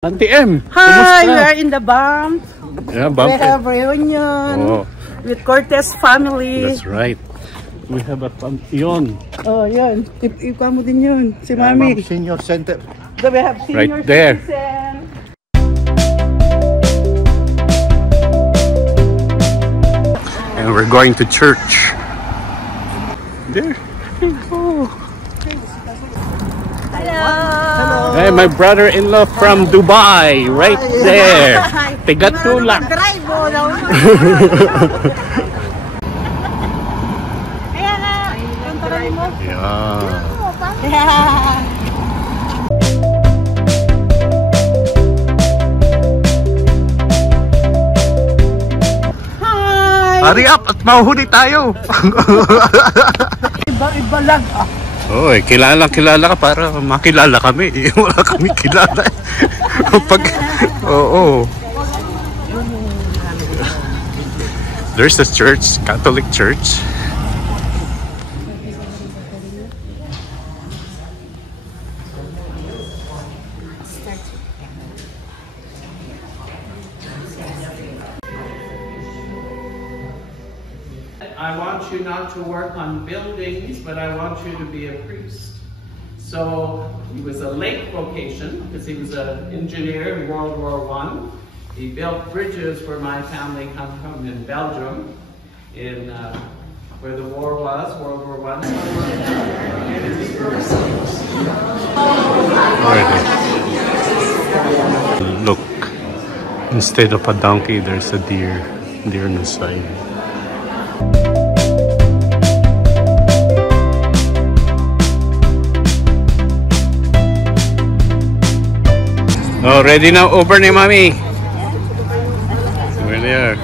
Auntie M, hi, we are in the BAM. Yeah, BAM. We have reunion with Cortez family. That's right. We have a yun. Oh, yun. Ikaw mo din yun. Si Mami. Senior Center. So we have senior right there. citizen. And we're going to church. There. Oh. Hello. Hey, my brother-in-law from Dubai, right there. Tigatulak. Yeah. Hurry up at mahuhuli tayo. Iba-iba lang. Oy, kilala ka para makilala kami. Wala kami kilala. Pag There's a church, Catholic church. I want you not to work on buildings, but I want you to be a priest. So he was a late vocation because he was an engineer in World War I. He built bridges where my family come from in Belgium, in where the war was, World War I. Look, instead of a donkey, there's a deer on the side. Oh, ready now? Over ni Mami. Well, there.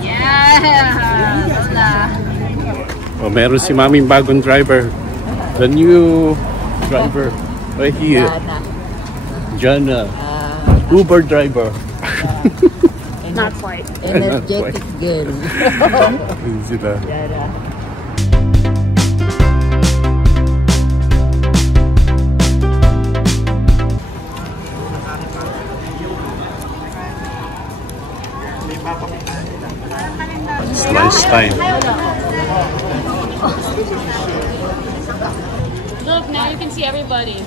Yeah. Oh, meron si Mami bagong driver. The new driver right here. Jana. Uber driver. Not quite. Energetic girl. Sila. It's lunchtime. Look, now you can see everybody.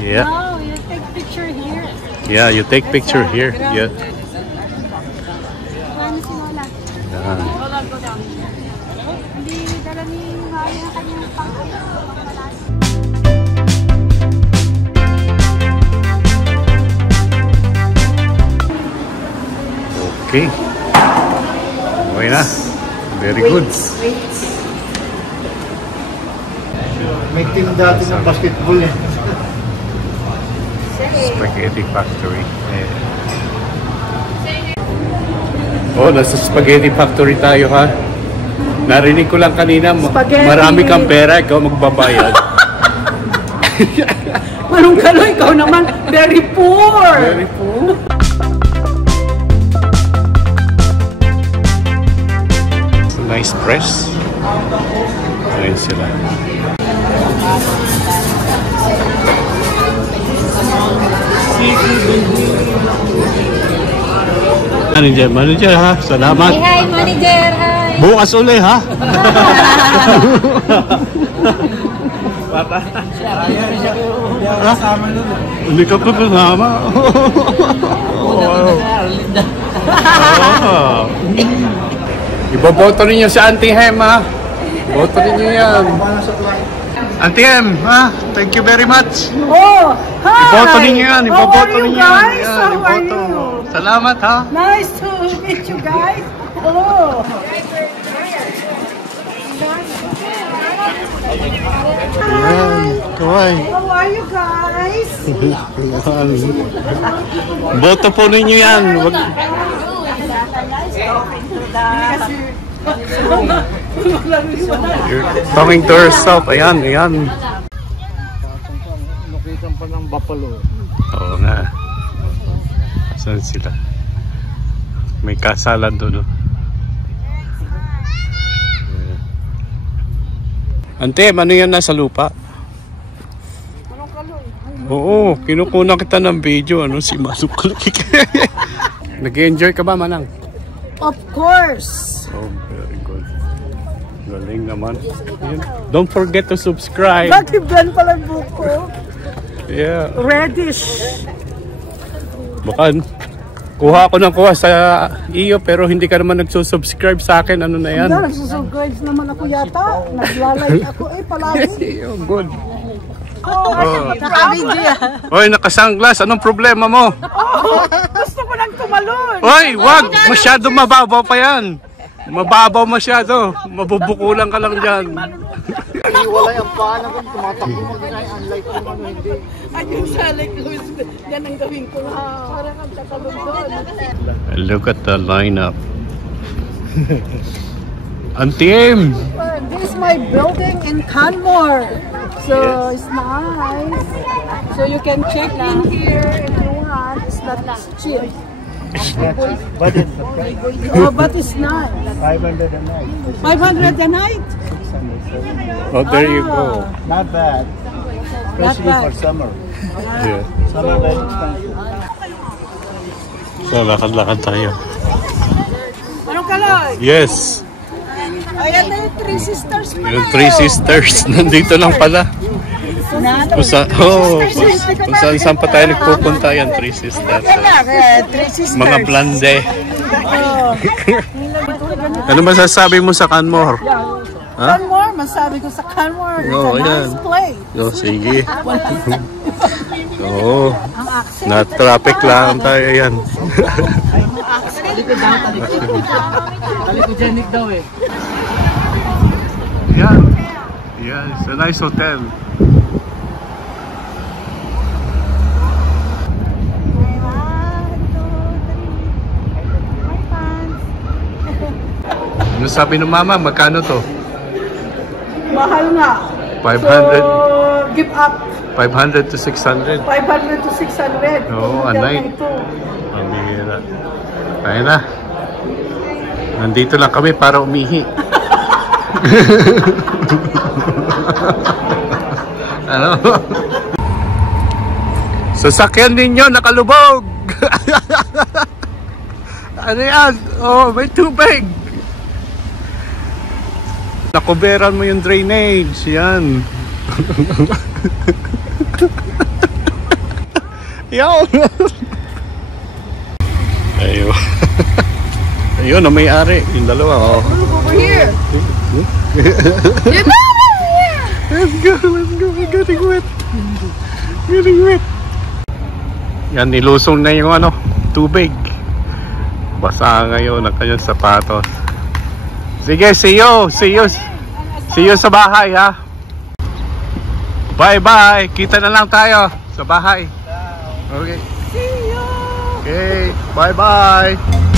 Yeah. Oh, you take picture here. Yeah, you take picture here. Yeah. Lola, go down. Hindi dala ni Maya kanyang pang-alas. Okay. Okay na. Very good. May team dati ng basketball eh. Spaghetti factory. Oh, nasa spaghetti factory tayo ha. Narinig ko lang kanina, marami kang pera, ikaw magbabayad. Manong kalo, ikaw naman, very poor. Very poor. Nice press. Ayun sila. Manager ha, salamat. Hi, manager. Hi. Bukas uli ha. Hindi ka pa kasama. Iboboto ninyo si Auntie Hem ha. Iboto ninyo yan. Auntie Hem ha, thank you very much. Oh, hi. Iboto ninyo yan, iboboto ninyo yan. Guys? How are you? Salamat ha. Nice to meet you guys. Hello. Kawai. How are you guys? Boto po ninyo yan. You're talking to yourself. Ayan, ayan. Nakitan pa ng buffalo. Oo nga. Saan sila? May kasalan doon. Ante, ano yan nasa lupa? Oo, kinukunan kita ng video. Ano si Masuklik? Nag-enjoy ka ba, Manang? Of course. Oh, very good. Galing naman. Yan. Don't forget to subscribe. Bakit pala yung buko? Yeah. Reddish. Baka kuha ako ng kuha sa iyo pero hindi ka naman nagsusubscribe sa akin. Ano na yan? Hindi, nagsusubscribe naman ako yata. Naglalike ako palagi. Oh, good. Oh, naka-video yan. Oy, nakasunglass. Anong problema mo? Gusto ko lang tumalon. Oy, wag! Masyado mababaw pa yan. Mababaw masyado. Mabubukulan ka lang dyan. Iwalay ang paa naman, tumatakbo mag-inay, unlike kung ano hindi. Ayun siya, like Luis, yan ang gawin ko na. Parang ang tatalong doon. Look at the lineup. Ang team! This is my building in Canmore. So it's nice. So you can check in here if you want. It's not cheap. But it's the price. Oh, but it's nice. 500 a night. 500 a night? Oh, there you go. Not bad. Especially bad. for summer. Yeah. Summer very expensive. So, lakad-lakad tayo. Anong kalay? Yes! Ayan na yung Three Sisters pala. Yung Three Sisters, nandito lang pala. Kung saan pa tayo nagpupunta yan, Three Sisters. Three Sisters. Mga blande. Ano masasabi mo sa Canmore? Ha? Canmore, masabi ko sa Canmore. It's Oo, a yan. nice place. Oh, sige. Oo. Na-traffic lang tayo yan. Talikogenic daw eh. Yan. Yeah, it's a nice hotel. Ano sabi ng mama? Magkano to? Mahal nga. 500? So, give up. 500 to 600? 500 to 600. Oo, a night. Ang bihira. Kaya na. Nandito lang kami para umihi. Ano? Sasakyan ninyo nakalubog. Ano yan? Oh, may tubig. Nakuberan mo yung drainage. Yan. Yo. Ayun. Ayun, ang may-ari. Yung dalawa. Oh. Over here. You know it! Let's go, let's go. We're getting wet. Getting wet. Yan, nilusong na yung ano, tubig. Basa ngayon ang kanyang sapatos. Sige, see you. See you. See you sa bahay, ha? Bye-bye. Kita na lang tayo sa bahay. Okay. See you. Okay. Bye-bye.